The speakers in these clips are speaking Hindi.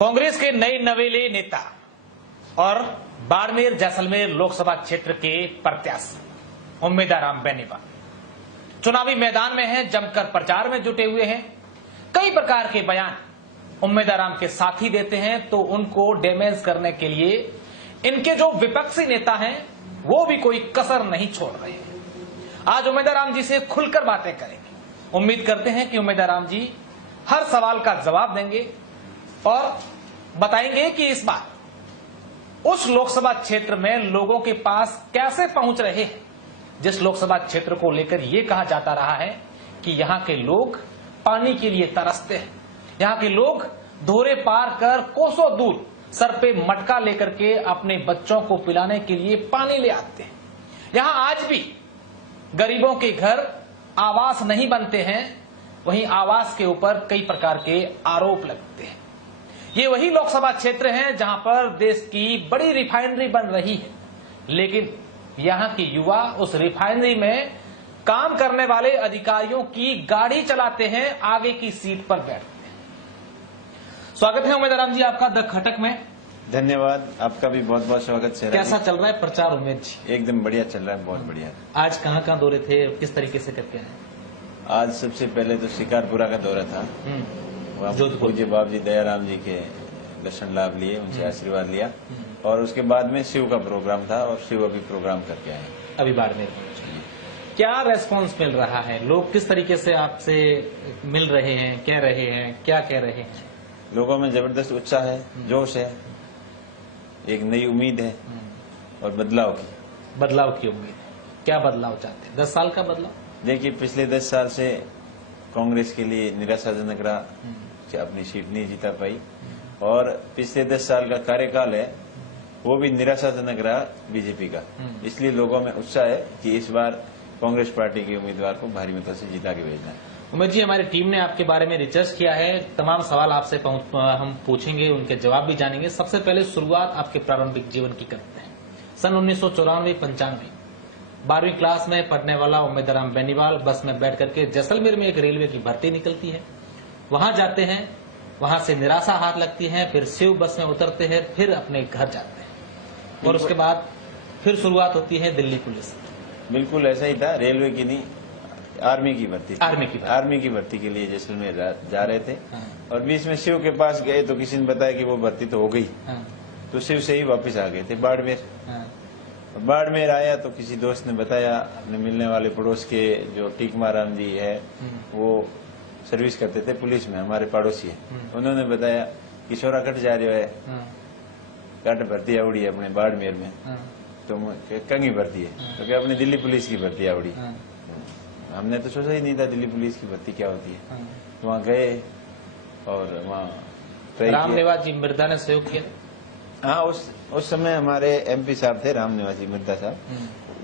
कांग्रेस के नए नवेले नेता और बाड़मेर जैसलमेर लोकसभा क्षेत्र के प्रत्याशी उम्मीदवार बेनीवाल चुनावी मैदान में हैं, जमकर प्रचार में जुटे हुए हैं। कई प्रकार के बयान उम्मीदवार के साथी देते हैं तो उनको डैमेज करने के लिए इनके जो विपक्षी नेता हैं वो भी कोई कसर नहीं छोड़ रहे हैं। आज उम्मीदवार जी से खुलकर बातें करेंगे। उम्मीद करते हैं कि उम्मीदवार जी हर सवाल का जवाब देंगे और बताएंगे कि इस बार उस लोकसभा क्षेत्र में लोगों के पास कैसे पहुंच रहे हैं, जिस लोकसभा क्षेत्र को लेकर यह कहा जाता रहा है कि यहां के लोग पानी के लिए तरसते हैं। यहां के लोग दोहरे पार कर कोसों दूर सर पे मटका लेकर के अपने बच्चों को पिलाने के लिए पानी ले आते हैं। यहां आज भी गरीबों के घर आवास नहीं बनते हैं, वहीं आवास के ऊपर कई प्रकार के आरोप लगते हैं। ये वही लोकसभा क्षेत्र है जहां पर देश की बड़ी रिफाइनरी बन रही है, लेकिन यहां के युवा उस रिफाइनरी में काम करने वाले अधिकारियों की गाड़ी चलाते हैं, आगे की सीट पर बैठते हैं। स्वागत है उम्मीदवार जी आपका द खटक में। धन्यवाद, आपका भी बहुत बहुत स्वागत है। कैसा चल रहा है प्रचार उम्मीद जी? एकदम बढ़िया चल रहा है, बहुत बढ़िया। आज कहाँ दौरे थे, किस तरीके से करके आए? आज सबसे पहले तो शिकारपुरा का दौरा था। पूज्य बाबू जी दयाराम जी के दर्शन लाभ लिए, उनसे आशीर्वाद लिया और उसके बाद में शिव का प्रोग्राम था और शिव अभी प्रोग्राम करके आए अभी बाड़मेर। क्या रेस्पॉन्स मिल रहा है? लोग किस तरीके से आपसे मिल रहे हैं, कह रहे हैं, क्या कह रहे हैं? लोगों में जबरदस्त उत्साह है, जोश है, एक नई उम्मीद है और बदलाव की उम्मीद है। क्या बदलाव चाहते हैं? 10 साल का बदलाव? देखिए, पिछले 10 साल से कांग्रेस के लिए निराशाजनक रहा, अपनी सीट नहीं जीता पाई और पिछले 10 साल का कार्यकाल है वो भी निराशाजनक रहा बीजेपी का। इसलिए लोगों में उत्साह है कि इस बार कांग्रेस पार्टी के उम्मीदवार को भारी मतों से जीता के भेजना है। उमेश जी, हमारी टीम ने आपके बारे में रिसर्च किया है, तमाम सवाल आपसे हम पूछेंगे, उनके जवाब भी जानेंगे। सबसे पहले शुरुआत आपके प्रारंभिक जीवन की करते हैं। सन 1994-95 12वीं क्लास में पढ़ने वाला उम्मीदवार बेनीवाल बस में बैठ करके जैसलमेर में एक रेलवे की भर्ती निकलती है। वहां जाते हैं, वहां से निराशा हाथ लगती है, फिर शिव बस में उतरते हैं, फिर अपने घर जाते हैं और उसके बाद फिर शुरुआत होती है दिल्ली पुलिस। बिल्कुल ऐसा ही था, रेलवे की नहीं, आर्मी की भर्ती आर्मी की भर्ती के लिए जैसलमेर जा रहे थे। और बीच में शिव के पास गए तो किसी ने बताया कि वो भर्ती तो हो गई, तो शिव से ही वापस आ गए थे बाड़मेर आया तो किसी दोस्त ने बताया, अपने मिलने वाले पड़ोस के जो टीकमाराम जी है वो सर्विस करते थे पुलिस में, हमारे पड़ोसी है, उन्होंने बताया कि छोरा कट जा रहा है, कट भर्ती आवड़ी है अपने बाड़मेर में, तो कंगी भर्ती है, तो क्या अपनी दिल्ली पुलिस की भर्ती आवड़ी। हमने तो सोचा ही नहीं था दिल्ली पुलिस की भर्ती क्या होती है। वहाँ गए और वहाँ रामनिवास जी मिर्दा ने सहयोग किया। हाँ, उस समय हमारे एमपी साहब थे रामनिवास जी मिर्दा साहब,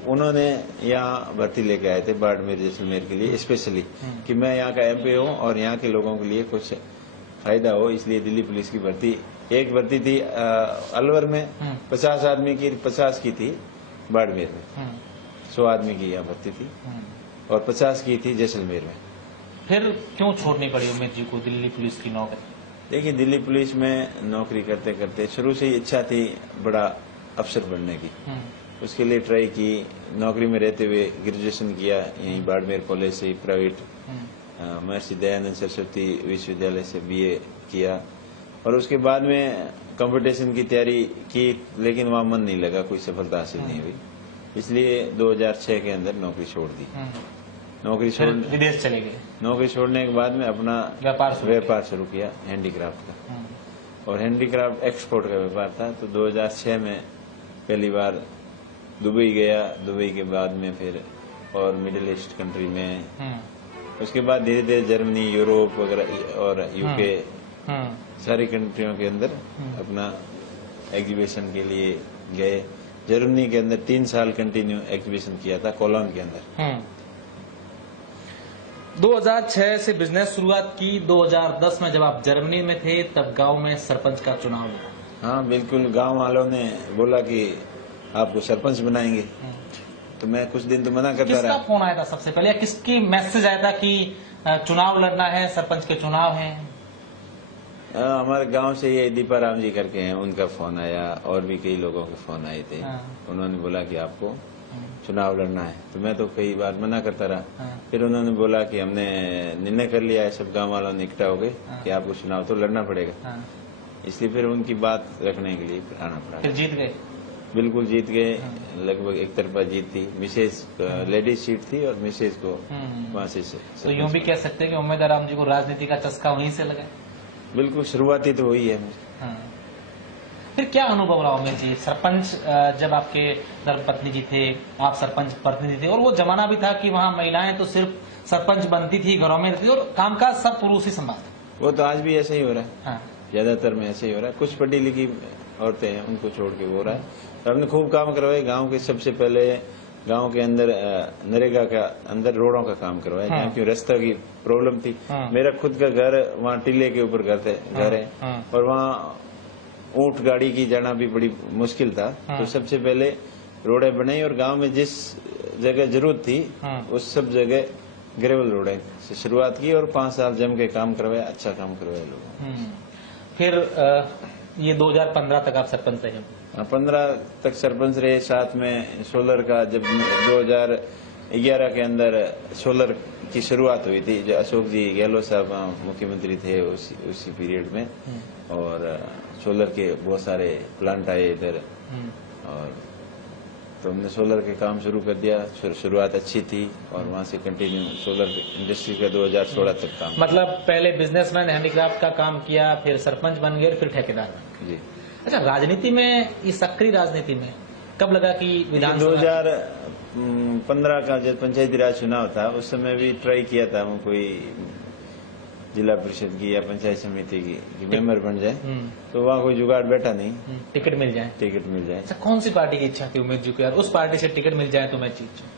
उन्होंने यहाँ भर्ती लेके आए थे बाड़मेर जैसलमेर के लिए स्पेशली कि मैं यहाँ का एमपी हूँ और यहाँ के लोगों के लिए कुछ फायदा हो, इसलिए दिल्ली पुलिस की भर्ती। एक भर्ती थी अलवर में 50 आदमी की, 50 की थी बाड़मेर में, 100 आदमी की यहाँ भर्ती थी और 50 की थी जैसलमेर में। फिर क्यों छोड़नी पड़ी उमेश जी को दिल्ली पुलिस की नौकरी? देखिए, दिल्ली पुलिस में नौकरी करते करते शुरू से ही इच्छा थी बड़ा अफसर बनने की, उसके लिए ट्राई की। नौकरी में रहते हुए ग्रेजुएशन किया यहीं बाड़मेर कॉलेज से, प्राइवेट महर्षि दयानंद सरस्वती विश्वविद्यालय से बीए किया और उसके बाद में कंपटीशन की तैयारी की, लेकिन वहाँ मन नहीं लगा, कोई सफलता हासिल नहीं हुई, इसलिए 2006 के अंदर नौकरी छोड़ दी। नौकरी छोड़ विदेश चले गए। नौकरी छोड़ने के बाद में अपना व्यापार शुरू किया हैंडीक्राफ्ट का, और हैंडीक्राफ्ट एक्सपोर्ट का व्यापार था। तो 2006 में पहली बार दुबई गया, दुबई के बाद में फिर और मिडिल ईस्ट कंट्री में, उसके बाद धीरे धीरे जर्मनी, यूरोप वगैरह और यूके सारी कंट्रियों के अंदर अपना एग्जीबिशन के लिए गए। जर्मनी के अंदर 3 साल कंटिन्यू एग्जीबिशन किया था कोलोन के अंदर। 2006 से बिजनेस शुरुआत की। 2010 में जब आप जर्मनी में थे तब गांव में सरपंच का चुनाव हुआ। हाँ बिल्कुल, गांव वालों ने बोला कि आपको सरपंच बनाएंगे, तो मैं कुछ दिन तो मना करता रहा। किसका फोन आया था सबसे पहले, या किसकी मैसेज आया था कि चुनाव लड़ना है, सरपंच के चुनाव है? हमारे गांव से ये दीपाराम जी करके हैं, उनका फोन आया और भी कई लोगों के फोन आए थे। उन्होंने बोला कि आपको चुनाव लड़ना है, तो मैं तो कई बार मना करता रहा। फिर उन्होंने बोला कि हमने निर्णय कर लिया है, सब गांव वालों ने इकट्ठा हो गए कि आपको चुनाव तो लड़ना पड़ेगा। इसलिए फिर उनकी बात रखने के लिए आना पड़ा। फिर जीत गए? बिल्कुल जीत गए, लगभग एक तरफा जीत थी। मिसेज लेडीज सीट थी और मिसेज को वहां से तो यूं भी कह सकते हैं कि उम्मीदवार राम जी को राजनीति का चस्का वहीं से लगा। बिल्कुल शुरुआती तो वही है। फिर क्या अनुभव रहा उमेश जी? सरपंच जब आपके धर्मपत्नी जी थे, आप सरपंच प्रतिनिधि थे, और वो जमाना भी था कि वहाँ महिलाएं तो सिर्फ सरपंच बनती थी, घरों में रहती थी और कामकाज सब पुरुष ही संभालते। वो तो आज भी ऐसा ही हो रहा है। ज्यादातर में ऐसे ही हो रहा है। कुछ पढ़ी लिखी औरतें हैं, उनको छोड़ के हो रहा है। तो हमने खूब काम करवाए गांव के। सबसे पहले गांव के अंदर नरेगा का अंदर रोडों का काम करवाया, जहाँ की रास्ता की प्रॉब्लम थी। मेरा खुद का घर वहाँ टीले के ऊपर घर है और वहाँ ऊंट गाड़ी की जाना भी बड़ी मुश्किल था। तो सबसे पहले रोडें बनाई और गांव में जिस जगह जरूरत थी उस सब जगह ग्रेवल रोडें से शुरुआत की और 5 साल जम के काम करवाया, अच्छा काम करवाया लोगों। फिर ये 2015 तक आप सरपंच रहे? 15 तक सरपंच रहे। साथ में सोलर का, जब 2011 के अंदर सोलर की शुरुआत हुई थी, जो अशोक जी गहलोत साहब मुख्यमंत्री थे उसी पीरियड में, और सोलर के बहुत सारे प्लांट आए इधर, और तो हमने सोलर के काम शुरू कर दिया। शुरुआत अच्छी थी और वहाँ से कंटिन्यू सोलर इंडस्ट्री का 2016 तक काम। मतलब पहले बिजनेसमैन हैंडीक्राफ्ट का काम किया, फिर सरपंच बन गए, फिर ठेकेदार जी। अच्छा, राजनीति में, इस सक्रिय राजनीति में कब लगा कि विधान 2015 का जब पंचायती राज चुनाव था, उस समय भी ट्राई किया था वो कोई जिला परिषद की या पंचायत समिति की मेंबर बन जाए, तो वहाँ कोई जुगाड़ बैठा नहीं। टिकट मिल जाए। अच्छा, कौन सी पार्टी की इच्छा थी उमेश जी को, यार उस पार्टी से टिकट मिल जाए तो मैं जीत जाऊं?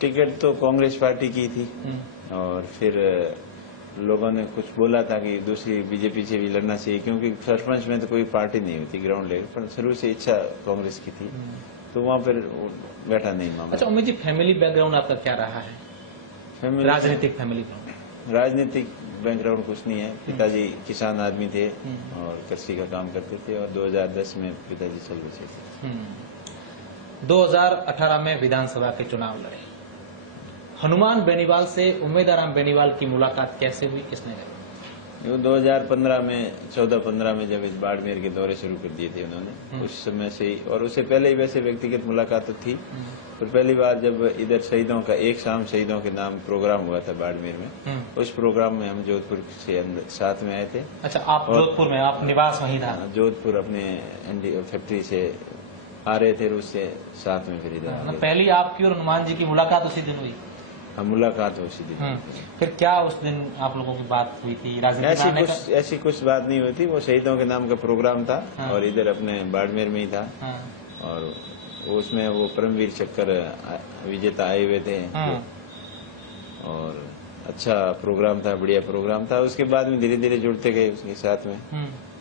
टिकट तो कांग्रेस पार्टी की थी और फिर लोगों ने कुछ बोला था कि दूसरी बीजेपी से भी लड़ना चाहिए, क्योंकि सरपंच में तो कोई पार्टी नहीं होती ग्राउंड लेवल पर। शुरू से इच्छा कांग्रेस की थी, तो वहाँ पर बैठा नहीं मामला। अच्छा उमेश जी, फैमिली बैकग्राउंड आपका क्या रहा है? राजनीतिक फैमिली राजनीतिक बैकग्राउंड कुछ नहीं है। पिताजी किसान आदमी थे और कृषि का काम करते थे और 2010 में पिताजी चल बसे थे। 2018 में विधानसभा के चुनाव लड़े। हनुमान बेनीवाल से उम्मीदवार राम बेनीवाल की मुलाकात कैसे हुई, किसने करी? 2015 में 14-15 में जब इस बाड़मेर के दौरे शुरू कर दिए थे उन्होंने, उस समय से ही, और उससे पहले ही वैसे व्यक्तिगत मुलाकात तो थी, पर पहली बार जब इधर शहीदों का एक शाम शहीदों के नाम प्रोग्राम हुआ था बाड़मेर में, उस प्रोग्राम में हम जोधपुर से साथ में आए थे। अच्छा, आप जोधपुर में, आप निवास वहीं था? जोधपुर अपने फैक्ट्री से आ रहे थे, उससे साथ में फिर इधर। पहली आपकी और हनुमान जी की मुलाकात उसी दिन हुई? हाँ, मुलाकात हो उसी दिन। फिर क्या उस दिन आप लोगों की बात हुई थी? ऐसी कुछ बात नहीं हुई थी। वो शहीदों के नाम का प्रोग्राम था और इधर अपने बाड़मेर में ही था, और उसमें वो परमवीर चक्कर विजेता आए हुए थे और अच्छा प्रोग्राम था, बढ़िया प्रोग्राम था। उसके बाद में धीरे धीरे जुड़ते गए उसके साथ में,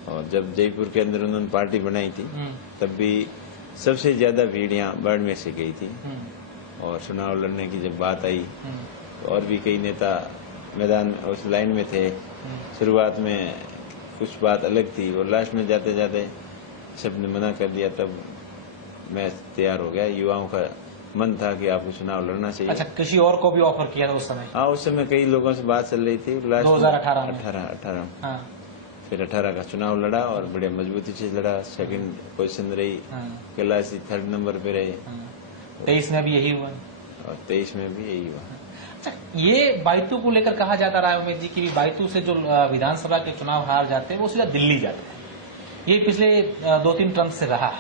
और जब जयपुर के अंदर उन्होंने पार्टी बनाई थी तब भी सबसे ज्यादा भीड़ यहाँ बाड़मेर से गई थी, और चुनाव लड़ने की जब बात आई तो और भी कई नेता मैदान उस लाइन में थे। शुरुआत में कुछ बात अलग थी और लास्ट में जाते जाते सबने मना कर दिया, तब मैं तैयार हो गया। युवाओं का मन था कि आपको चुनाव लड़ना चाहिए। अच्छा, किसी और को भी ऑफर किया था उस समय? हाँ, उस समय कई लोगों से बात चल रही थी। 2018 फिर 18 का चुनाव लड़ा और बड़े मजबूती से लड़ा। सेकंड पोजीशन रही, कैलाश 3rd नंबर पे रहे। 23 में भी यही हुआ और 23 में भी यही हुआ। अच्छा, ये बाइतू को लेकर कहा जाता रहा है उमेश जी की बाइतू से जो विधानसभा के चुनाव हार जाते हैं वो सीधा दिल्ली जाते हैं। ये पिछले 2-3 टर्म से रहा है।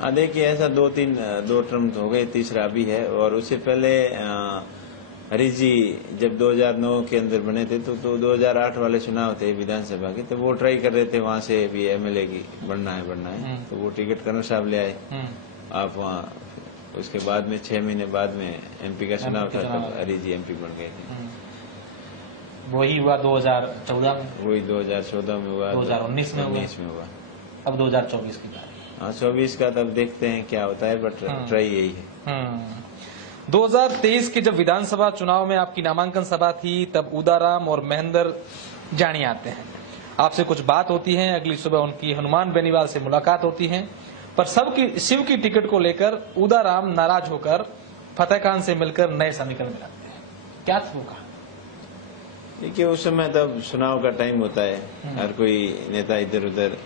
हाँ, देखिए ऐसा 2 टर्म हो गए, तीसरा भी है। और उससे पहले हरीश जी जब 2009 के अंदर बने थे तो 2008 वाले चुनाव थे विधानसभा के, तो वो ट्राई कर रहे थे वहाँ से भी एमएलए की बनना है, तो वो टिकट कर्नल साहब ले आए। आप वहाँ उसके बाद में 6 महीने बाद में एमपी का चुनाव था, तब हरीश जी एमपी बन गए थे। वही हुआ 2014 में, वही 2014 में हुआ, 2019 में हुआ, अब 2024 की बात। हाँ, 24 का तब देखते हैं क्या होता है, बट ट्राई यही है। 2023 के जब विधानसभा चुनाव में आपकी नामांकन सभा थी तब उदाराम और महेंद्र जानी आते हैं। आपसे कुछ बात होती है, अगली सुबह उनकी हनुमान बेनीवाल से मुलाकात होती है, पर शिव की टिकट को लेकर उदाराम नाराज होकर फतेह खान से मिलकर नए समीकरण मिलाते हैं। क्या होगा? देखिए, उस समय तब चुनाव का टाइम होता है, हर कोई नेता इधर उधर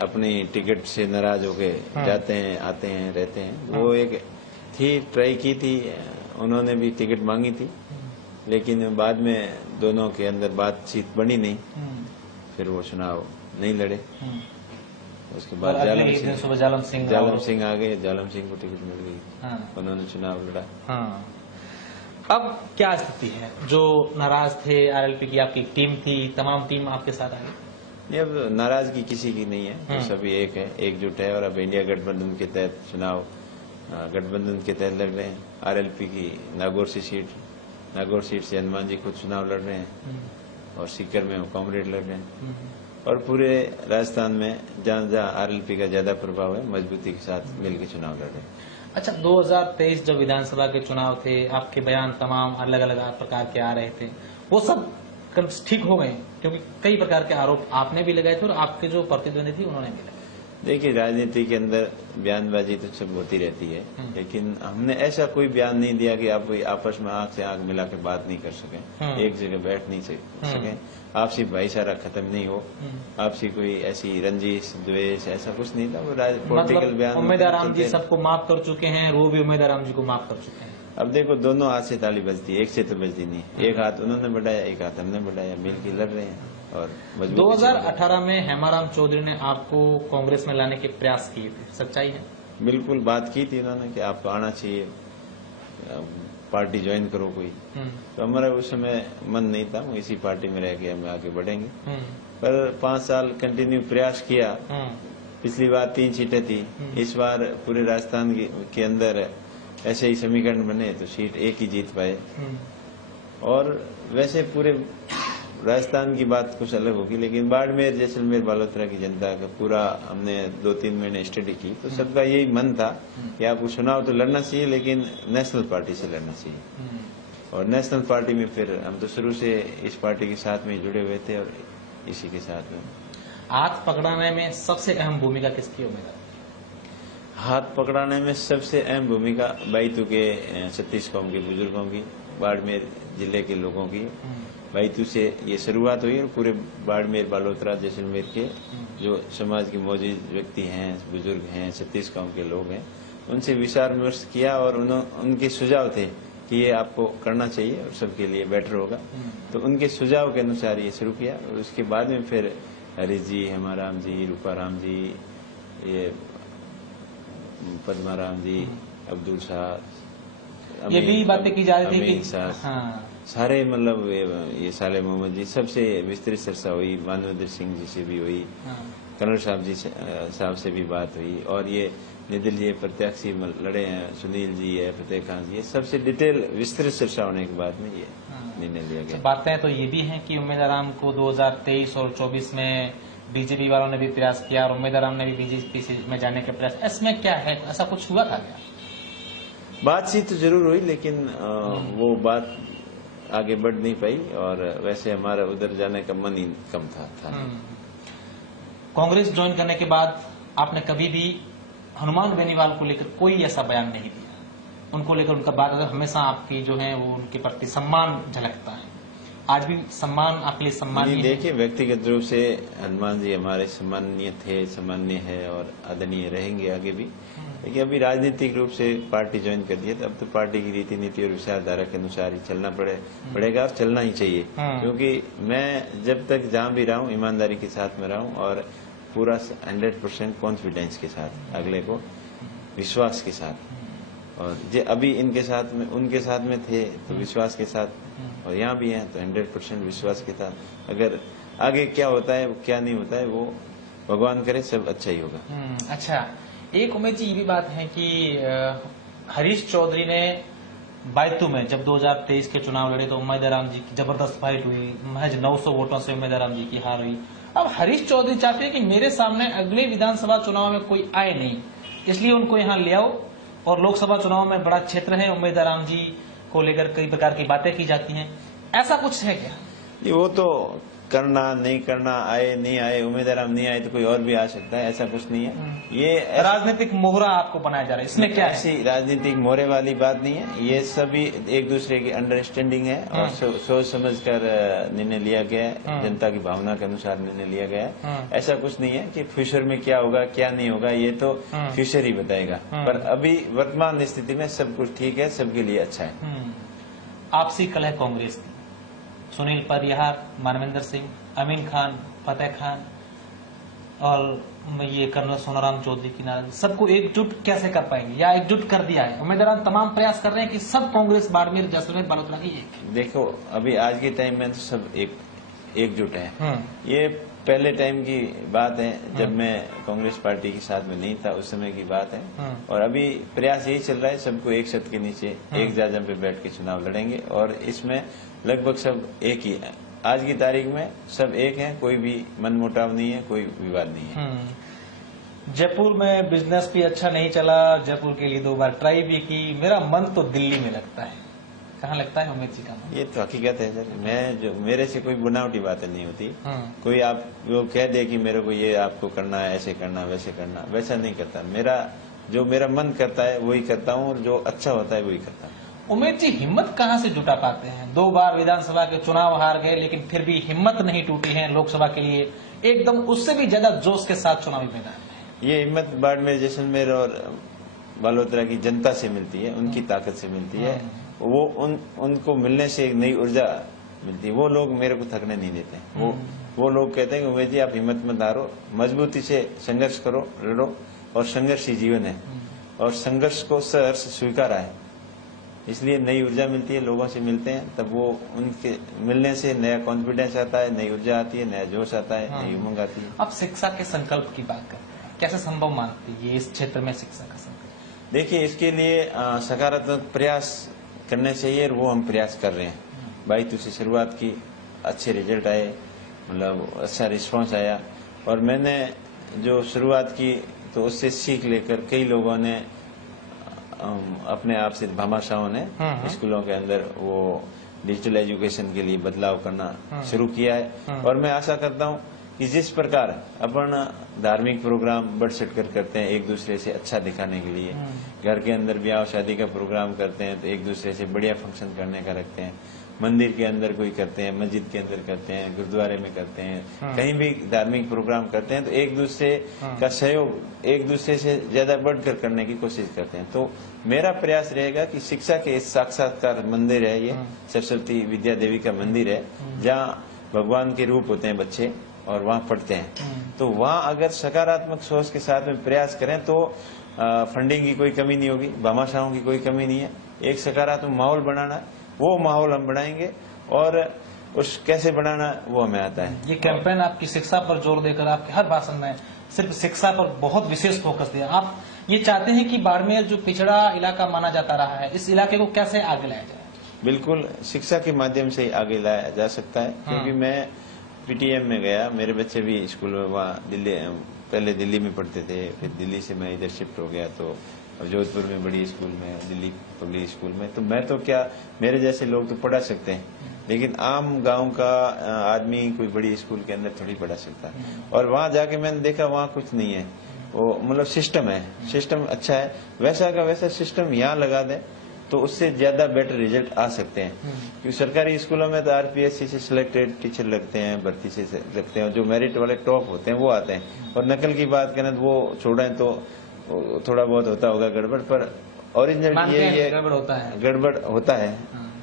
अपनी टिकट से नाराज होके जाते हैं, आते हैं, रहते हैं। वो एक ट्राई की थी, उन्होंने भी टिकट मांगी थी, लेकिन बाद में दोनों के अंदर बातचीत बनी नहीं, फिर वो चुनाव नहीं लड़े। उसके बाद जालम सिंह आ गए, जालम सिंह को टिकट मिल गई, उन्होंने चुनाव लड़ा। अब क्या स्थिति है? जो नाराज थे, आरएलपी की आपकी टीम थी, तमाम टीम आपके साथ आ गई? नहीं, अब नाराजगी किसी की नहीं है, तो सभी एक है, एकजुट है। और अब इंडिया गठबंधन के तहत चुनाव गठबंधन के तहत लड़ रहे हैं। आरएलपी की नागौर सीट से हनुमान जी खुद चुनाव लड़ रहे हैं, और सीकर में वो कॉमरेड लड़ रहे हैं, और पूरे राजस्थान में जहाँ जहाँ आरएलपी का ज्यादा प्रभाव है, मजबूती के साथ मिलकर चुनाव लड़ रहे हैं। अच्छा, 2023 जब विधानसभा के चुनाव थे, आपके बयान तमाम अलग अलग प्रकार के आ रहे थे, वो सब ठीक हो गए? क्योंकि कई प्रकार के आरोप आपने भी लगाए थे और आपके जो प्रतिद्वंदी थी उन्होंने भी लगाए। देखिए, राजनीति के अंदर बयानबाजी तो सब होती रहती है, लेकिन हमने ऐसा कोई बयान नहीं दिया कि आप कोई आपस में आंख से आंख मिला के बात नहीं कर सके, एक जगह बैठ नहीं सके, आपसी भाईचारा खत्म नहीं हो, आपसी कोई ऐसी रंजिश द्वेष ऐसा कुछ नहीं था। वो पॉलिटिकल बयान। उम्मीदवार राम जी सबको माफ कर चुके हैं, वो भी उम्मीदवार राम जी को माफ कर चुके हैं। अब देखो, दोनों हाथ से ताली बजती है, एक से तो बजती नहीं। एक हाथ उन्होंने बढ़ाया, एक हाथ हमने बढ़ाया, मिलकर लड़ रहे हैं। और 2018 में हेमाराम चौधरी ने आपको कांग्रेस में लाने के प्रयास किए थे, सच्चाई है? बिल्कुल, बात की थी उन्होंने कि आपको आना चाहिए, पार्टी ज्वाइन करो कोई। तो हमारा उस समय मन नहीं था, इसी पार्टी में रह के हम आगे बढ़ेंगे। पर 5 साल कंटिन्यू प्रयास किया। पिछली बार 3 सीटें थी, इस बार पूरे राजस्थान के अंदर ऐसे ही समीकरण बने तो सीट एक ही जीत पाए। और वैसे पूरे राजस्थान की बात कुछ अलग होगी, लेकिन बाड़मेर, जैसलमेर, बालोतरा की जनता का पूरा हमने 2-3 महीने स्टडी की, तो सबका यही मन था कि आपको चुनाव तो लड़ना चाहिए, लेकिन नेशनल पार्टी से लड़ना चाहिए। और नेशनल पार्टी में फिर हम तो शुरू से इस पार्टी के साथ में जुड़े हुए थे, और इसी के साथ में। हाथ पकड़ाने में सबसे अहम भूमिका किसकी होगी? हाथ पकड़ाने में सबसे अहम भूमिका बैतू के 36 कौम के बुजुर्गों की, बाड़मेर जिले के लोगों की। बैतू से ये शुरुआत हुई, और पूरे बाड़मेर, बालोतरा, जैसलमेर के जो समाज के मौजूद व्यक्ति हैं, बुजुर्ग हैं, 36 कौम के लोग हैं, उनसे विचार विमर्श किया, और उनके सुझाव थे कि ये आपको करना चाहिए और सबके लिए बेटर होगा। तो उनके सुझाव के अनुसार ये शुरू किया, और उसके बाद में फिर हरीश जी, हेमाराम जी, रूपाराम जी, ये पद्माराम जी, अब्दुल शाह, ये भी बातें की जा रही थी कि सारे, मतलब ये साले मोहम्मद जी, सबसे विस्तृत चर्चा हुई। मानवेंद्र सिंह जी से भी हुई, कर्नल साहब से भी बात हुई, और ये निधिल जी प्रत्याशी लड़े हैं, सुनील जी है, फतेह खान जी है, सबसे डिटेल विस्तृत चर्चा होने के बाद में ये निर्णय लिया गया। बातें तो ये भी हैं कि उम्मीदवार राम को 2023 और 24 में बीजेपी वालों ने भी प्रयास किया, और उम्मीदवार राम ने भी बीजेपी में जाने का प्रयास। इसमें क्या है, ऐसा कुछ हुआ था क्या? बातचीत तो जरूर हुई, लेकिन वो बात आगे बढ़ नहीं पाई, और वैसे हमारा उधर जाने का मन ही कम था। कांग्रेस ज्वाइन करने के बाद आपने कभी भी हनुमान बेनीवाल को लेकर कोई ऐसा बयान नहीं दिया? उनको लेकर उनका बात हमेशा आपकी जो है वो उनके प्रति सम्मान झलकता है। आज भी सम्मान आपके लिए सम्मानीय? देखिए, व्यक्तिगत रूप से हनुमान जी हमारे सम्मानीय थे, सम्मान्य है, और आदरणीय रहेंगे आगे भी। लेकिन अभी राजनीतिक रूप से पार्टी ज्वाइन कर दिया, तो अब तो पार्टी की रीति नीति और विचारधारा के अनुसार ही चलना पड़ेगा, और चलना ही चाहिए। क्योंकि मैं जब तक जहाँ भी रहा हूँ, ईमानदारी के साथ में रहा हूँ, और पूरा 100% कॉन्फिडेंस के साथ, अगले को विश्वास के साथ। और जो अभी इनके साथ में, उनके साथ में थे तो विश्वास के साथ, और यहाँ भी हैं तो 100% विश्वास के साथ। अगर आगे क्या होता है, क्या नहीं होता है, वो भगवान करे, सब अच्छा ही होगा। अच्छा, एक उम्मीद जी ये भी बात है कि हरीश चौधरी ने बैतू में जब 2023 के चुनाव लड़े तो उम्मीदवार राम जी की जबरदस्त फाइट हुई, महज 900 वोटों से उम्मीदवार राम जी की हार हुई। अब हरीश चौधरी चाहते हैं कि मेरे सामने अगले विधानसभा चुनाव में कोई आए नहीं, इसलिए उनको यहाँ ले आओ, और लोकसभा चुनाव में बड़ा क्षेत्र है, उम्मीदवार राम जी को लेकर कई प्रकार की बातें की जाती हैं। ऐसा कुछ है क्या? ये वो तो करना नहीं करना, आए नहीं आए, उम्मीदवार हम नहीं आए तो कोई और भी आ सकता है, ऐसा कुछ नहीं है। ये राजनीतिक मोहरा आपको बनाया जा रहा है, इसमें क्या है? ऐसी राजनीतिक मोहरे वाली बात नहीं है। ये सभी एक दूसरे की अंडरस्टैंडिंग है और सोच समझ कर निर्णय लिया गया है, जनता की भावना के अनुसार निर्णय लिया गया है। ऐसा कुछ नहीं है कि फ्यूचर में क्या होगा क्या नहीं होगा, ये तो फ्यूचर ही बताएगा। पर अभी वर्तमान स्थिति में सब कुछ ठीक है, सबके लिए अच्छा है। आपसी कलह कांग्रेस की, सुनील परिहार, मानवेंद्र सिंह, अमीन खान, फतेह खान और ये कर्नल सोनाराम चौधरी की नाराजगी, सबको एकजुट कैसे कर पाएंगे या एकजुट कर दिया है? उम्मीदवार तमाम प्रयास कर रहे हैं कि सब कांग्रेस बाड़मेर जैसलमेर बालोतरा की एक। देखो अभी आज के टाइम में तो सब एकजुट है। ये पहले टाइम की बात है जब मैं कांग्रेस पार्टी के साथ में नहीं था, उस समय की बात है। और अभी प्रयास यही चल रहा है, सबको एक छत के नीचे एक जाजम पे बैठ के चुनाव लड़ेंगे और इसमें लगभग सब एक ही है। आज की तारीख में सब एक है, कोई भी मनमुटाव नहीं है, कोई विवाद नहीं है। जयपुर में बिजनेस भी अच्छा नहीं चला, जयपुर के लिए 2 बार ट्राई भी की, मेरा मन तो दिल्ली में लगता है। कहाँ लगता है उमेद जी का मन? ये तो हकीकत है सर। मेरे से कोई बनावटी बातें नहीं होती। कोई आप वो कह दे कि मेरे को ये आपको करना है, ऐसे करना, वैसे करना, वैसा नहीं करता। मेरा मन करता है वही करता हूँ और जो अच्छा होता है वही करता हूँ। उमेद जी हिम्मत कहाँ से जुटा पाते हैं? 2 बार विधानसभा के चुनाव हार गए, लेकिन फिर भी हिम्मत नहीं टूटी है लोकसभा के लिए, एकदम उससे भी ज्यादा जोश के साथ चुनावी मैदान में। ये हिम्मत बाड़मेर जैसलमेर और बालोतरा की जनता से मिलती है, उनकी ताकत से मिलती है। वो उनको मिलने से एक नई ऊर्जा मिलती है। वो लोग मेरे को थकने नहीं देते। वो लोग कहते हैं कि उमेद जी आप हिम्मत मत हारो, मजबूती से संघर्ष करो, लड़ो, और संघर्ष ही जीवन है और संघर्ष को सहर्ष स्वीकारा है। इसलिए नई ऊर्जा मिलती है, लोगों से मिलते हैं तब वो उनके मिलने से नया कॉन्फिडेंस आता है, नई ऊर्जा आती है, नया जोश आता है, नई उमंग आती है। आप शिक्षा के संकल्प की बात करते हैं, कैसे संभव मानते हैं ये इस क्षेत्र में शिक्षा का संकल्प? देखिए इसके लिए सकारात्मक प्रयास करने चाहिए और वो हम प्रयास कर रहे हैं। 22 से शुरुआत की, अच्छे रिजल्ट आए, मतलब अच्छा रिस्पांस आया और मैंने जो शुरुआत की तो उससे सीख लेकर कई लोगों ने अपने आप से भामाशाहों ने स्कूलों के अंदर वो डिजिटल एजुकेशन के लिए बदलाव करना शुरू किया है। और मैं आशा करता हूं कि जिस प्रकार अपन धार्मिक प्रोग्राम बढ़ चढ़ कर करते हैं एक दूसरे से अच्छा दिखाने के लिए, घर के अंदर ब्याह शादी का प्रोग्राम करते हैं तो एक दूसरे से बढ़िया फंक्शन करने का रखते हैं, मंदिर के अंदर कोई करते हैं, मस्जिद के अंदर करते हैं, गुरुद्वारे में करते हैं, कहीं भी धार्मिक प्रोग्राम करते हैं तो एक दूसरे का सहयोग एक दूसरे से ज्यादा बढ़कर करने की कोशिश करते हैं। तो मेरा प्रयास रहेगा कि शिक्षा के साक्षात्कार मंदिर है, ये सरस्वती विद्या देवी का मंदिर है जहाँ भगवान के रूप होते हैं बच्चे और वहाँ पढ़ते हैं। तो वहाँ अगर सकारात्मक सोच के साथ में प्रयास करें तो फंडिंग की कोई कमी नहीं होगी, भामाशाहों की कोई कमी नहीं है। एक सकारात्मक माहौल बनाना है, वो माहौल हम बनाएंगे और उस कैसे बनाना वो हमें आता है। ये कैंपेन आपकी शिक्षा पर जोर देकर आपके हर भाषण में सिर्फ शिक्षा पर बहुत विशेष फोकस दिया। आप ये चाहते हैं कि बाड़मेर जो पिछड़ा इलाका माना जाता रहा है, इस इलाके को कैसे आगे लाया जाए? बिल्कुल शिक्षा के माध्यम से ही आगे लाया जा सकता है, क्योंकि मैं पीटीएम में गया, मेरे बच्चे भी स्कूल में वहाँ पहले दिल्ली में पढ़ते थे, फिर दिल्ली से मैं इधर शिफ्ट हो गया तो जोधपुर में बड़ी स्कूल में, दिल्ली पब्लिक स्कूल में। तो मैं तो क्या, मेरे जैसे लोग तो पढ़ा सकते हैं, लेकिन आम गांव का आदमी कोई बड़ी स्कूल के अंदर थोड़ी पढ़ा सकता। और वहां जाके मैंने देखा वहां कुछ नहीं है, वो मतलब सिस्टम है, सिस्टम अच्छा है, वैसा का वैसा सिस्टम यहाँ लगा दें तो उससे ज्यादा बेटर रिजल्ट आ सकते हैं। क्योंकि सरकारी स्कूलों में तो आरपीएससी से सिलेक्टेड टीचर लगते हैं, भर्ती से लगते हैं, जो मेरिट वाले टॉप होते हैं वो आते हैं। और नकल की बात करें तो वो छोड़ें तो थोड़ा बहुत होता होगा गड़बड़, पर ओरिजिनल ये गड़बड़ होता है, गड़बड़ होता है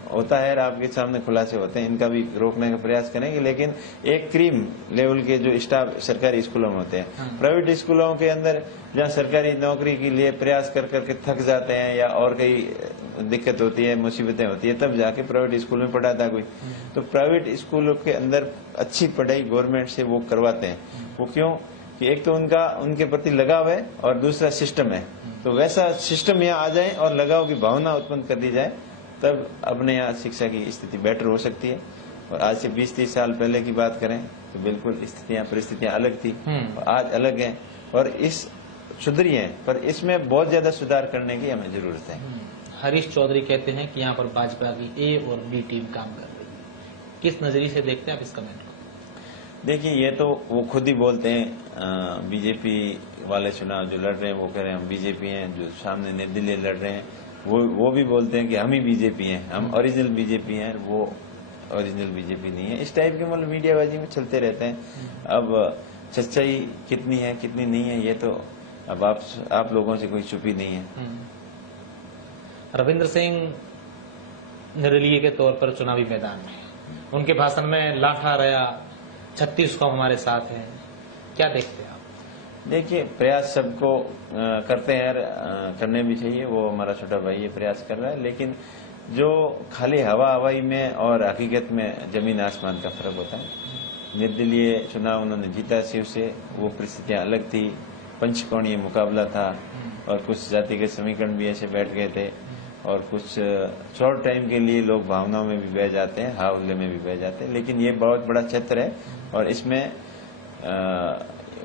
और आपके सामने खुलासे होते हैं। इनका भी रोकने का प्रयास करेंगे, लेकिन एक क्रीम लेवल के जो स्टाफ सरकारी स्कूलों में होते हैं, प्राइवेट स्कूलों के अंदर जहाँ सरकारी नौकरी के लिए प्रयास कर करके थक जाते हैं या और कई दिक्कत होती है, मुसीबतें होती है, तब जाके प्राइवेट स्कूल में पढ़ाता कोई। तो प्राइवेट स्कूलों के अंदर अच्छी पढ़ाई गवर्नमेंट से वो करवाते हैं। वो क्यों कि एक तो उनके प्रति लगाव है और दूसरा सिस्टम है। तो वैसा सिस्टम यहाँ आ जाए और लगाव की भावना उत्पन्न कर दी जाए, तब अपने यहाँ शिक्षा की स्थिति बेटर हो सकती है। और आज से 20-30 साल पहले की बात करें तो बिल्कुल परिस्थितियां अलग थी, आज अलग हैं और इस सुधरी है, पर इसमें बहुत ज्यादा सुधार करने की हमें जरूरत है। हरीश चौधरी कहते हैं कि यहाँ पर भाजपा की ए और बी टीम काम कर रही है, किस नजरिए से देखते हैं आप इस कमेंट को? देखिए, ये तो वो खुद ही बोलते हैं, बीजेपी वाले चुनाव जो लड़ रहे हैं वो कह रहे हैं हम बीजेपी हैं, जो सामने निर्दलीय लड़ रहे हैं वो भी बोलते हैं कि हम ही बीजेपी हैं, हम ओरिजिनल बीजेपी हैं, वो ओरिजिनल बीजेपी नहीं है। इस टाइप के मतलब मीडियाबाजी में चलते रहते हैं। अब सच्चाई कितनी है कितनी नहीं है ये तो अब आप लोगों से कोई छुपी नहीं है। रविंद्र सिंह निर्दलीय के तौर पर चुनावी मैदान में, उनके भाषण में लाठा रहा 36 को हमारे साथ है, क्या देखते हैं आप? देखिए, प्रयास सबको करते हैं, करने भी चाहिए। वो हमारा छोटा भाई ये प्रयास कर रहा है, लेकिन जो खाली हवाई में और हकीकत में जमीन आसमान का फर्क होता है। निर्दलीय चुनाव उन्होंने जीता शिव से, वो परिस्थितियां अलग थी, पंचकोणीय मुकाबला था और कुछ जाति के समीकरण भी ऐसे बैठ गए थे और कुछ शॉर्ट टाइम के लिए लोग भावनाओं में भी बह जाते हैं, हावले में भी बह जाते हैं। लेकिन ये बहुत बड़ा क्षेत्र है और इसमें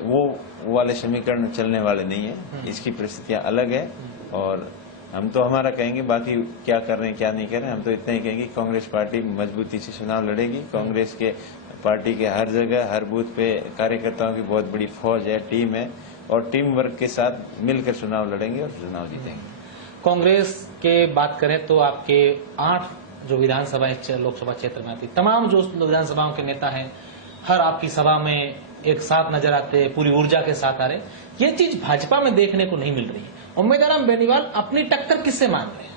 वो वाले समीकरण चलने वाले नहीं है। इसकी परिस्थितियां अलग है और हम तो हमारा कहेंगे, बाकी क्या कर रहे हैं क्या नहीं कर रहे हैं, हम तो इतना ही कहेंगे कांग्रेस पार्टी मजबूती से चुनाव लड़ेगी। कांग्रेस के पार्टी के हर जगह हर बूथ पे कार्यकर्ताओं की बहुत बड़ी फौज है, टीम है और टीम वर्क के साथ मिलकर चुनाव लड़ेंगे और चुनाव जीतेंगे। कांग्रेस के बात करें तो आपके 8 जो विधानसभा लोकसभा क्षेत्र में आती, तमाम जो विधानसभाओं के नेता हैं, हर आपकी सभा में एक साथ नजर आते, पूरी ऊर्जा के साथ आ रहे। ये चीज भाजपा में देखने को नहीं मिल रही है। उम्मीदवार राम बेनीवाल अपनी टक्कर किससे मान रहे हैं?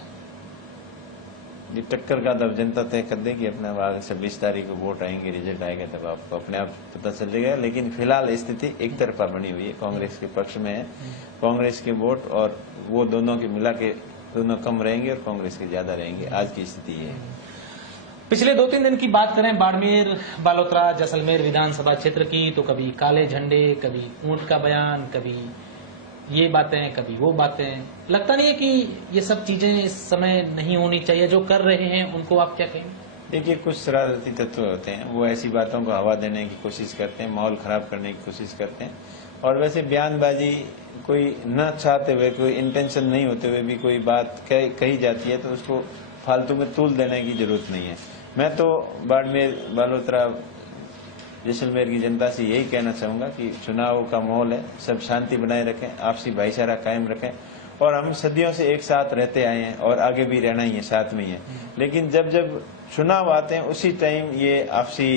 ये टक्कर का तब जनता तय कर देगी अपने। 26 तारीख को वोट आएंगे, रिजल्ट आएगा, तब आपको अपने आप पता चलेगा। लेकिन फिलहाल स्थिति एक तरफा बनी हुई है, कांग्रेस के पक्ष में है। कांग्रेस के वोट और वो दोनों के मिला के दोनों कम रहेंगे और कांग्रेस के ज्यादा रहेंगे। आज की स्थिति ये है। पिछले 2-3 दिन की बात करें बाड़मेर, बालोतरा, जैसलमेर विधानसभा क्षेत्र की, तो कभी काले झंडे, कभी ऊंट का बयान, कभी ये बातें, कभी वो बातें। लगता नहीं है कि ये सब चीजें इस समय नहीं होनी चाहिए? जो कर रहे हैं उनको आप क्या कहेंगे? देखिए, कुछ शरारती तत्व होते हैं, वो ऐसी बातों को हवा देने की कोशिश करते हैं, माहौल खराब करने की कोशिश करते हैं। और वैसे बयानबाजी कोई न चाहते हुए, कोई इंटेंशन नहीं होते हुए भी कोई बात कही जाती है तो उसको फालतू में तूल देने की जरूरत नहीं है। मैं तो बाड़मेर, बालोतरा, जैसलमेर की जनता से यही कहना चाहूंगा कि चुनाव का माहौल है, सब शांति बनाए रखें, आपसी भाईचारा कायम रखें। और हम सदियों से एक साथ रहते आए हैं और आगे भी रहना ही है, साथ में ही है। लेकिन जब जब चुनाव आते हैं उसी टाइम ये आपसी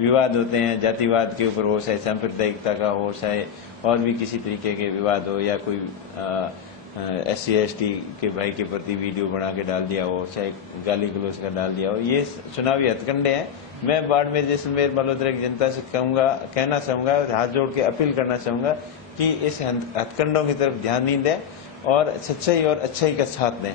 विवाद होते हैं, जातिवाद के ऊपर हो, चाहे सांप्रदायिकता का हो, चाहे और भी किसी तरीके के विवाद हो, या कोई SC ST के भाई के प्रति वीडियो बना के डाल दिया हो, चाहे गाली गलौज का डाल दिया हो, ये चुनावी हथकंडे हैं। मैं बाड़मेर, जैसलमेर, बालोतरा की जनता से कहना चाहूंगा और हाथ जोड़ के अपील करना चाहूंगा कि इस हथकंडों की तरफ ध्यान नहीं दें और सच्चाई और अच्छाई का साथ दें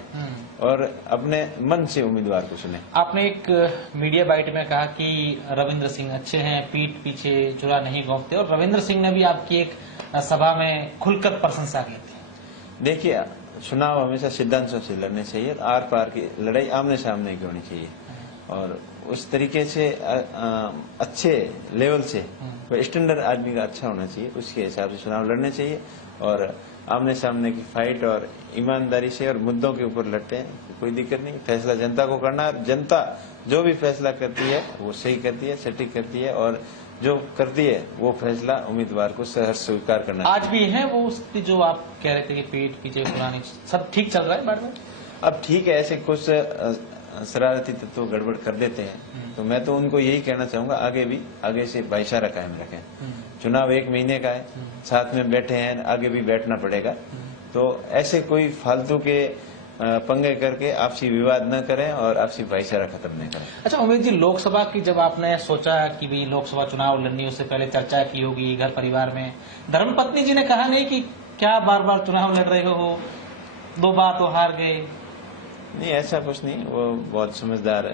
और अपने मन से उम्मीदवार को चुनें। आपने एक मीडिया बाइट में कहा कि रविंद्र सिंह अच्छे हैं, पीठ पीछे चुरा नहीं घोंपते, और रविंद्र सिंह ने भी आपकी एक सभा में खुलकर प्रशंसा की थी। देखिए, चुनाव हमेशा सिद्धांतों से लड़ने चाहिए, आर पार की लड़ाई आमने सामने की होनी चाहिए और उस तरीके से अच्छे लेवल से स्टैंडर्ड आदमी का अच्छा होना चाहिए, उसके हिसाब से चुनाव लड़ने चाहिए और आमने सामने की फाइट और ईमानदारी से और मुद्दों के ऊपर लड़ते हैं, कोई दिक्कत नहीं। फैसला जनता को करना है, जनता जो भी फैसला करती है वो सही करती है, सटीक करती है और जो करती है वो फैसला उम्मीदवार को सहर्ष स्वीकार करना। आज भी है वो स्थिति जो आप कह रहे थे कि पीठ पीछे पुरानी, सब ठीक चल रहा है बार बार? अब ठीक है, ऐसे कुछ शरारती तत्व गड़बड़ कर देते हैं तो मैं तो उनको यही कहना चाहूंगा, आगे से भाईचारा कायम रखें। चुनाव 1 महीने का है, साथ में बैठे हैं, आगे भी बैठना पड़ेगा, तो ऐसे कोई फालतू के पंगे करके आपसी विवाद न करें और आपसी भाईचारा खत्म नहीं करें। अच्छा उमेश जी, लोकसभा की जब आपने सोचा कि भी लोकसभा चुनाव लड़नी, उससे पहले चर्चा की होगी घर परिवार में, धर्मपत्नी जी ने कहा नहीं कि क्या बार बार चुनाव लड़ रहे हो, 2 बार तो हार गए? नहीं, ऐसा कुछ नहीं, वो बहुत समझदार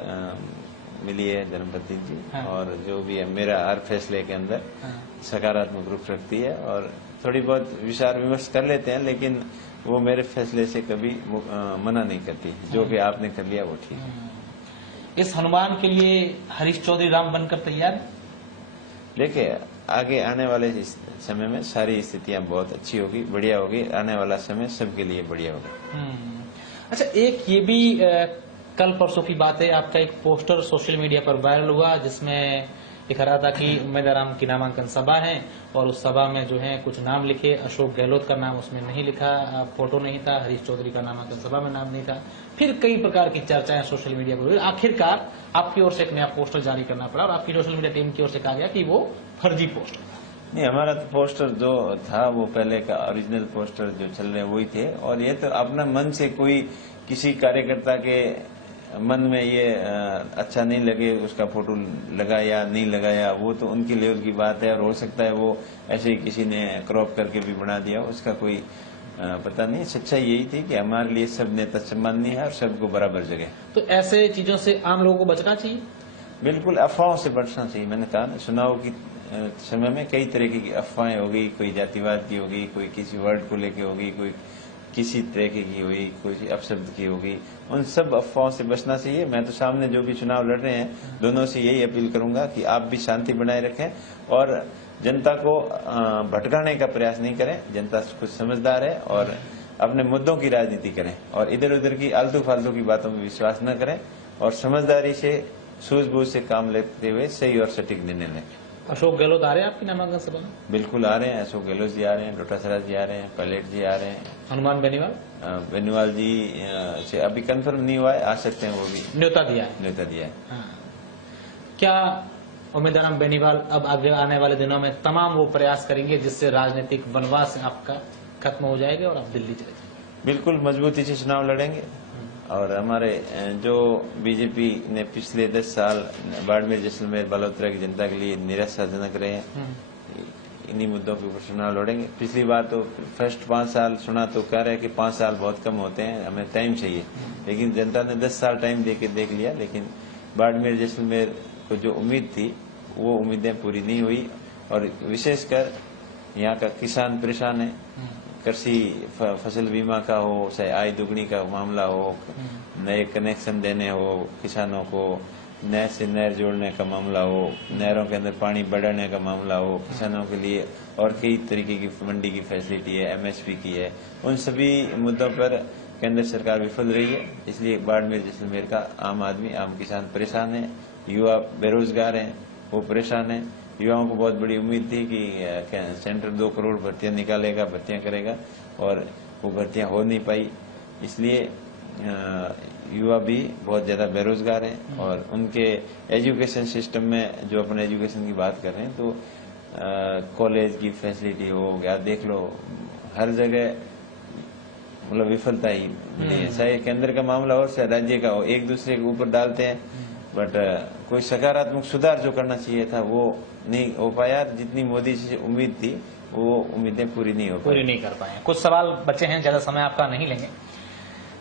मिली है धर्मपत्नी जी। हाँ। और जो भी है मेरा हर फैसले के अंदर सकारात्मक रूप रखती है और थोड़ी बहुत विचार विमर्श कर लेते हैं, लेकिन वो मेरे फैसले से कभी मना नहीं करती। जो भी आपने कर लिया वो ठीक है। इस हनुमान के लिए हरीश चौधरी राम बनकर तैयार? देखिए, आगे आने वाले समय में सारी स्थितियां बहुत अच्छी होगी, बढ़िया होगी। आने वाला समय सबके लिए बढ़िया होगा। अच्छा, एक ये भी कल परसों की बात है, आपका एक पोस्टर सोशल मीडिया पर वायरल हुआ जिसमें लिखा रहा था कि उम्मीदवार की नामांकन सभा है और उस सभा में जो है कुछ नाम लिखे, अशोक गहलोत का नाम उसमें नहीं लिखा, फोटो नहीं था, हरीश चौधरी का नामांकन सभा में नाम नहीं था। फिर कई प्रकार की चर्चाएं सोशल मीडिया पर हुई। आखिरकार आपकी ओर से एक नया पोस्टर जारी करना पड़ा और आपकी सोशल मीडिया टीम की ओर से कहा गया कि वो फर्जी पोस्टर था। नहीं, हमारा तो पोस्टर जो था वो पहले का ओरिजिनल पोस्टर जो चल रहे वही थे। और ये तो अपना मन से कोई किसी कार्यकर्ता के मन में ये अच्छा नहीं लगे उसका फोटो लगाया नहीं लगाया, वो तो उनकी लेवल की बात है। और हो सकता है वो ऐसे ही किसी ने क्रॉप करके भी बना दिया, उसका कोई पता नहीं। सच्चाई यही थी कि हमारे लिए सब नेता सम्माननीय है और सबको बराबर जगह। तो ऐसे चीजों से आम लोगों को बचना चाहिए। बिल्कुल, अफवाहों से बचना चाहिए। मैंने कहा चुनाव की समय में कई तरह की अफवाहें होगी, कोई जातिवाद की होगी, कोई किसी वर्ड को लेके होगी, कोई किसी तरह की होगी, कोई अपशब्द की होगी। उन सब अफवाहों से बचना चाहिए। मैं तो सामने जो भी चुनाव लड़ रहे हैं दोनों से यही अपील करूंगा कि आप भी शांति बनाए रखें और जनता को भटकाने का प्रयास नहीं करें। जनता कुछ समझदार है और अपने मुद्दों की राजनीति करें और इधर उधर की आलतू फालतू की बातों में विश्वास न करें और समझदारी से सूझबूझ से काम लेते हुए सही और सटीक निर्णय लें। अशोक गहलोत आ रहे हैं आपकी नामांकन सभा में? बिल्कुल आ रहे हैं। अशोक गहलोत जी आ रहे हैं, डोटासरा जी आ रहे हैं, पायलट जी आ रहे हैं। हनुमान बेनीवाल जी से अभी कंफर्म नहीं हुआ है, आ सकते हैं। वो भी न्योता दिया है। हाँ। क्या उम्मीदवार बेनीवाल अब आगे आने वाले दिनों में तमाम वो प्रयास करेंगे जिससे राजनीतिक वनवास आपका खत्म हो जाएगा और आप दिल्ली चले जाएंगे? बिल्कुल मजबूती से चुनाव लड़ेंगे। और हमारे जो बीजेपी ने पिछले 10 साल बाड़मेर जैसलमेर बालोतरा की जनता के लिए निराशाजनक रहे हैं, इन्हीं मुद्दों के ऊपर चुनाव लड़ेंगे। पिछली बार तो फर्स्ट 5 साल सुना तो कह रहे हैं कि 5 साल बहुत कम होते हैं, हमें टाइम चाहिए, लेकिन जनता ने 10 साल टाइम देख लिया। लेकिन बाड़मेर जैसलमेर को जो उम्मीद थी वो उम्मीदें पूरी नहीं हुई और विशेषकर यहाँ का किसान परेशान है। कृषि फसल बीमा का हो, चाहे आय दुगनी का मामला हो, नए कनेक्शन देने हो किसानों को, नहर से नहर जोड़ने का मामला हो, नहरों के अंदर पानी बढ़ाने का मामला हो किसानों के लिए, और कई तरीके की मंडी की फैसिलिटी है, एमएसपी की है, उन सभी मुद्दों पर केंद्र सरकार विफल रही है। इसलिए बाड़मेर जैसलमेर का आम आदमी, आम किसान परेशान है, युवा बेरोजगार हैं, वो परेशान है। युवाओं को बहुत बड़ी उम्मीद थी कि सेंटर 2 करोड़ भर्तियां निकालेगा, भर्तियां करेगा, और वो भर्तियां हो नहीं पाई। इसलिए युवा भी बहुत ज्यादा बेरोजगार हैं और उनके एजुकेशन सिस्टम में जो अपने एजुकेशन की बात कर रहे हैं तो कॉलेज की फैसिलिटी हो गया, देख लो हर जगह मतलब विफलता ही मिली है। चाहे केंद्र का मामला हो चाहे राज्य का हो, एक दूसरे के ऊपर डालते हैं, बट कोई सकारात्मक सुधार जो करना चाहिए था वो नहीं हो पाया। जितनी मोदी जी से उम्मीद थी वो उम्मीदें पूरी नहीं कर पाए। कुछ सवाल बचे हैं, ज्यादा समय आपका नहीं लेंगे।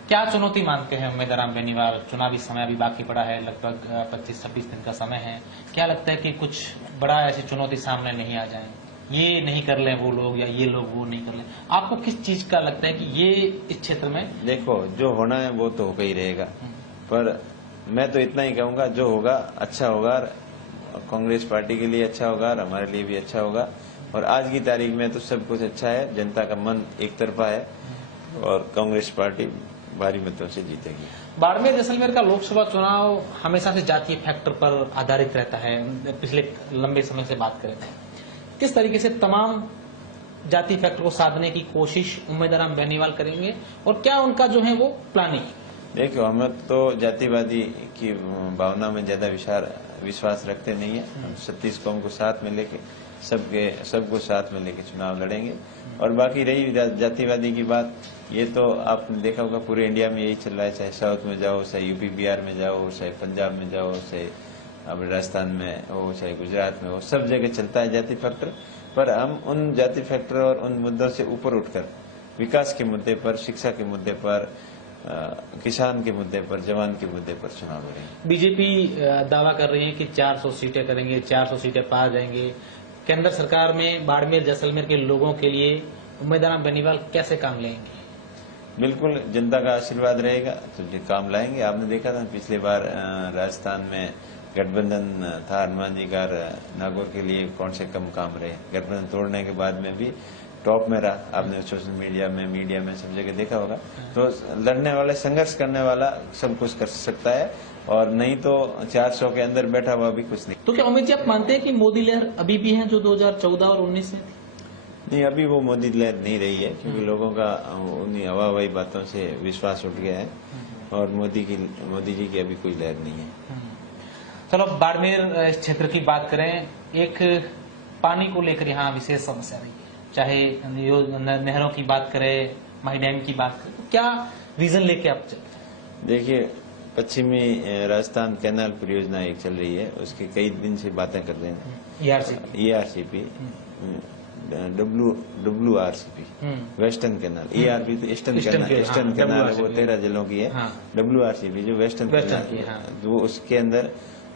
क्या चुनौती मानते हैं उम्मीदवार बेनीवाल? चुनावी समय अभी बाकी पड़ा है, लगभग 25-26 दिन का समय है। क्या लगता है कि कुछ बड़ा ऐसी चुनौती सामने नहीं आ जाए, ये नहीं कर लें वो लोग या ये लोग वो नहीं कर लें? आपको किस चीज का लगता है कि ये इस क्षेत्र में? देखो, जो होना है वो तो होगा ही रहेगा, पर मैं तो इतना ही कहूंगा जो होगा अच्छा होगा, कांग्रेस पार्टी के लिए अच्छा होगा और हमारे लिए भी अच्छा होगा। और आज की तारीख में तो सब कुछ अच्छा है, जनता का मन एक तरफा है और कांग्रेस पार्टी भारी मतों से जीतेगी। बाड़मेर जैसलमेर का लोकसभा चुनाव हमेशा से जातीय फैक्टर पर आधारित रहता है। पिछले लंबे समय से बात करें किस तरीके से तमाम जातीय फैक्टर को साधने की कोशिश उम्मीदवार बेनीवाल करेंगे और क्या उनका जो है वो प्लानिंग? देखो, हम तो जातिवादी की भावना में ज्यादा विश्वास रखते नहीं है। हम 36 कौम को साथ में लेके सबको साथ में लेके चुनाव लड़ेंगे। और बाकी रही जातिवादी की बात, ये तो आपने देखा होगा पूरे इंडिया में यही चल रहा है, चाहे साउथ में जाओ, चाहे यूपी बिहार में जाओ, चाहे पंजाब में जाओ, चाहे अब राजस्थान में हो, चाहे गुजरात में हो, सब जगह चलता है जाति फैक्टर। पर हम उन जाति फैक्टर और उन मुद्दों से ऊपर उठकर विकास के मुद्दे पर, शिक्षा के मुद्दे पर, किसान के मुद्दे पर, जवान के मुद्दे पर चुनाव लड़ेंगे। बीजेपी दावा कर रही है कि 400 सीटें करेंगे, 400 सीटें पार जाएंगे। केंद्र सरकार में बाड़मेर जैसलमेर के लोगों के लिए उम्मीदवार बेनीवाल कैसे काम लेंगे? बिल्कुल, जनता का आशीर्वाद रहेगा तो काम लाएंगे। आपने देखा था पिछले बार राजस्थान में गठबंधन था, हनुमान जी का नागौर के लिए कौन से कम काम रहे। गठबंधन तोड़ने के बाद में भी टॉप में रहा। आपने सोशल मीडिया में सब जगह देखा होगा। तो लड़ने वाले, संघर्ष करने वाला सब कुछ कर सकता है, और नहीं तो 400 के अंदर बैठा हुआ भी कुछ नहीं। तो क्या अमित जी आप मानते हैं कि मोदी लहर अभी भी है जो 2014 और 19 में थी? नहीं, अभी वो मोदी लहर नहीं रही है, क्योंकि लोगों का उन्हीं हवाई बातों से विश्वास उठ गया है, और मोदी जी की अभी कोई लहर नहीं है। चलो बाड़मेर क्षेत्र की बात करें, एक पानी को लेकर यहाँ विशेष समस्या रही है, चाहे नहरों की बात करें, माही डैम की बात करें, तो क्या रीजन लेके आप चलते हैं? देखिए, पश्चिमी राजस्थान कैनाल परियोजना एक चल रही है, उसके कई दिन से बातें कर रहे हैं। ERCP, WRCP western canal, ERP तो ईस्टर्न कैनाल है, वो 13 जिलों की है। WRCP जो वेस्टर्न कैनाल की है, वो उसके अंदर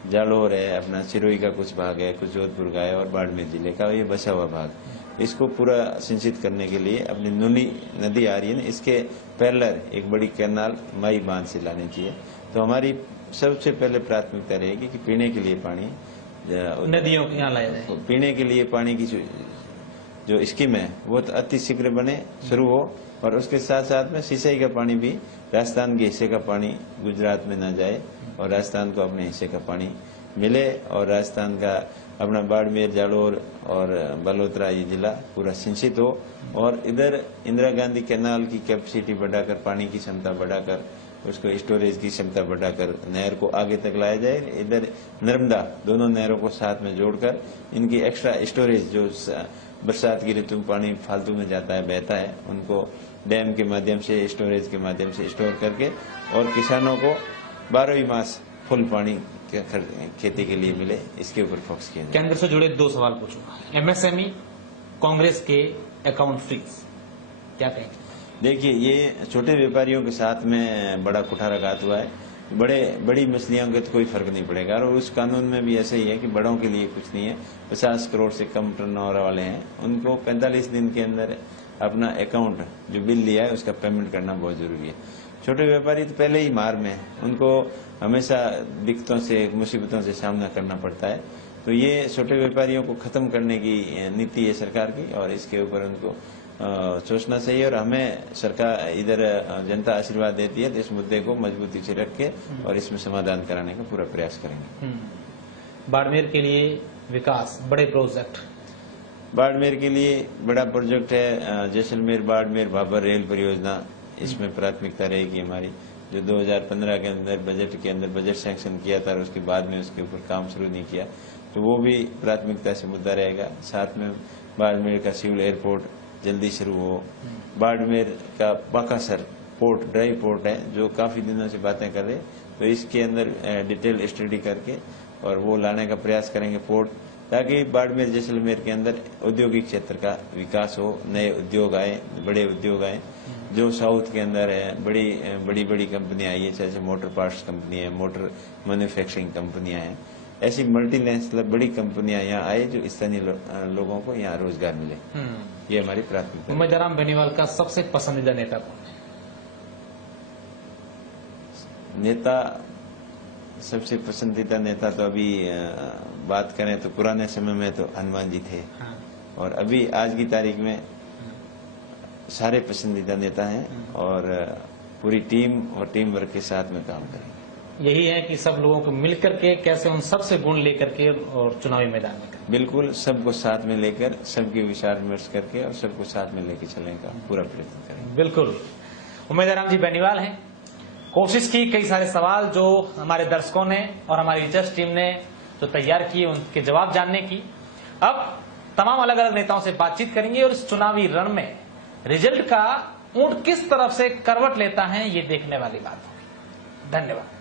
जालोर है, अपना सिरोही का कुछ भाग है, कुछ जोधपुर का है, और बाड़मेर जिले का ये बचा हुआ भाग। इसको पूरा सिंचित करने के लिए अपनी नूनी नदी आ रही है ना, इसके पैरेलल एक बड़ी कैनाल माई बांध से लानी चाहिए। तो हमारी सबसे पहले प्राथमिकता रहेगी कि पीने के लिए पानी नदियों के यहाँ लाया जाए। पीने के लिए पानी की जो स्कीम है वो तो अति शीघ्र बने, शुरू हो, और उसके साथ साथ में सिंचाई का पानी भी, राजस्थान के हिस्से का पानी गुजरात में न जाए, और राजस्थान को अपने हिस्से का पानी मिले, और राजस्थान का अपना बाड़मेर, जालोर और बलोत्रा ये जिला पूरा सिंचित हो, और इधर इंदिरा गांधी कैनाल की कैपेसिटी बढ़ाकर, पानी की क्षमता बढ़ाकर, उसको स्टोरेज की क्षमता बढ़ाकर नहर को आगे तक लाया जाए। इधर नर्मदा, दोनों नहरों को साथ में जोड़कर इनकी एक्स्ट्रा स्टोरेज, जो बरसात की ऋतु में पानी फालतू में जाता है, बहता है, उनको डैम के माध्यम से, स्टोरेज के माध्यम से स्टोर करके, और किसानों को 12 मास फुल पानी खेती के लिए मिले, इसके ऊपर फोकस किया। केंद्र से जुड़े 2 सवाल पूछूंगा। MSME, कांग्रेस के अकाउंट फ्रीज, क्या कहेंगे? देखिए, ये छोटे व्यापारियों के साथ में बड़ा कुठाराघात हुआ है। बड़ी मछलियों के तो कोई फर्क नहीं पड़ेगा, और उस कानून में भी ऐसा ही है कि बड़ों के लिए कुछ नहीं है। 50 करोड़ से कम टर्नओवर वाले हैं, उनको 45 दिन के अंदर अपना अकाउंट जो बिल लिया है उसका पेमेंट करना बहुत जरूरी है। छोटे व्यापारी तो पहले ही मार में है, उनको हमेशा दिक्कतों से, मुसीबतों से सामना करना पड़ता है। तो ये छोटे व्यापारियों को खत्म करने की नीति है सरकार की, और इसके ऊपर उनको सोचना चाहिए, और हमें सरकार, इधर जनता आशीर्वाद देती है, तो इस मुद्दे को मजबूती से रख के और इसमें समाधान कराने का पूरा प्रयास करेंगे। बाड़मेर के लिए विकास, बड़े प्रोजेक्ट। बाड़मेर के लिए बड़ा प्रोजेक्ट है जैसलमेर बाड़मेर भाबर रेल परियोजना, इसमें प्राथमिकता रहेगी हमारी। जो 2015 के अंदर बजट सैंक्शन किया था, और उसके बाद में उसके ऊपर काम शुरू नहीं किया, तो वो भी प्राथमिकता से मुद्दा रहेगा। साथ में बाड़मेर का सिविल एयरपोर्ट जल्दी शुरू हो। बाड़मेर का बाकासर पोर्ट, ड्राई पोर्ट है, जो काफी दिनों से बातें कर रहे, तो इसके अंदर डिटेल स्टडी करके और वो लाने का प्रयास करेंगे पोर्ट, ताकि बाड़मेर जैसलमेर के अंदर औद्योगिक क्षेत्र का विकास हो, नए उद्योग आए, बड़े उद्योग आए। जो साउथ के अंदर है, बड़ी कंपनियां आई है, जैसे मोटर पार्ट्स कंपनी है, मोटर मैन्युफैक्चरिंग कंपनियां हैं, ऐसी मल्टीनेशनल बड़ी कंपनियां यहाँ आए, जो स्थानीय लोगों को यहाँ रोजगार मिले। ये हमारी प्राथमिकता है। उम्मीदवार बेनीवाल का सबसे पसंदीदा नेता कौन है? नेता, सबसे पसंदीदा नेता तो अभी बात करें तो पुराने समय में तो हनुमान जी थे, और अभी आज की तारीख में सारे पसंदीदा नेता हैं, और पूरी टीम और टीम वर्क के साथ में काम करेंगे। यही है कि सब लोगों को मिलकर के कैसे उन सबसे गुण लेकर के और चुनावी मैदान में करें। बिल्कुल, सबको साथ में लेकर, सबके विचार विमर्श करके और सबको साथ में लेकर चलने का पूरा प्रयत्न करेंगे। बिल्कुल। उम्मीदवार जी बेनीवाल हैं। कोशिश की कई सारे सवाल जो हमारे दर्शकों ने और हमारी रिसर्च टीम ने जो तैयार किए, उनके जवाब जानने की। अब तमाम अलग अलग नेताओं से बातचीत करेंगे, और इस चुनावी रण में रिजल्ट का ऊंट किस तरफ से करवट लेता है, ये देखने वाली बात होगी। धन्यवाद।